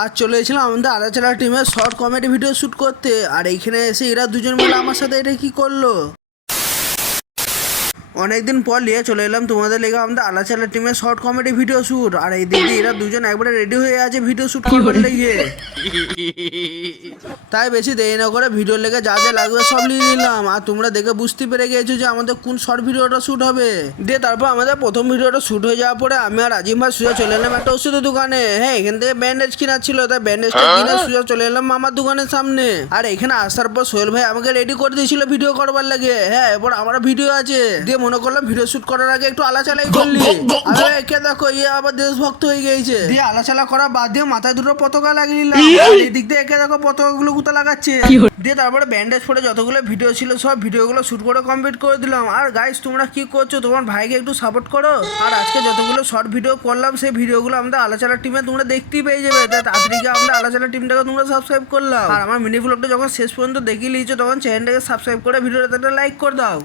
আর চলে এসেছিলাম আমাদের আলাচালা টিমের শর্ট কমেডি ভিডিও শ্যুট করতে। আর এইখানে এসে এরা দুজন মিলে আমার সাথে এটা কি করলো। অনেকদিন পর নিয়ে চলে এলাম তোমাদের লেগে আমাদের আলাচালা টিমের শর্ট কমেডি ভিডিও শ্যুট। আর এই দিকে এরা দুজন একবারে রেডি হয়ে আছে ভিডিও শ্যুট করবার লেগে। তাই বেশি দেরি না করে ভিডিওর লেগে যা যা লাগবে সব নিয়ে নিলাম। আর তোমরা দেখে বুঝতে পেরে গেছো যে আমাদের কোন শর্ট ভিডিওটা শ্যুট হবে। দিয়ে তারপর আমাদের প্রথম ভিডিওটা শ্যুট হয়ে যাওয়ার পরে আমি আর রাজিম ভাই সোজা চলে এলাম একটা ওষুধের দোকানে। হ্যাঁ, এখান থেকে ব্যান্ডেজ কেনার ছিল, তাই ব্যান্ডেজটা কিনে সোজা চলে এলাম মামার দোকানের সামনে। আর এখানে আসার পর সোহেল ভাই আমাকে রেডি করে দিয়েছিল ভিডিও করবার লাগে। হ্যাঁ, এবার আমার ভিডিও আছে। দিয়ে মনে করলাম ভিডিও শুট করার আগে একটু আলাচালাই করলি। আরে একে দেখো, ইয়ে আবার দেশভক্ত হয়ে গেছে। দিয়ে আলাচালা করা বাদ দিয়ে মাথায় দুটো পতাকা লাগিয়ে নিলাম। এদিক দিয়ে একে দেখো পতাকাগুলো গুতো লাগাচ্ছে। দিয়ে তারপরে ব্যান্ডেজ পরে যতগুলো ভিডিও ছিল সব ভিডিওগুলো শুট করে কমপ্লিট করে দিলাম। আর গাইস, তোমরা কি করছো? তোমার ভাইকে একটু সাপোর্ট করো। আর আজকে যতগুলো শর্ট ভিডিও করলাম সেই ভিডিওগুলো আমাদের আলাচালা টিমে তোমরা দেখতেই পেয়ে যাবে। তাই তাড়াতাড়ি আমরা আলাচালা টিমটাকে তোমরা সাবস্ক্রাইব করলাম। আর আমার মিনি ব্লগটা যখন শেষ পর্যন্ত দেখিয়ে নিয়েছো তখন চ্যানেলটাকে সাবস্ক্রাইব করে ভিডিওটাতে একটা লাইক করে দাও।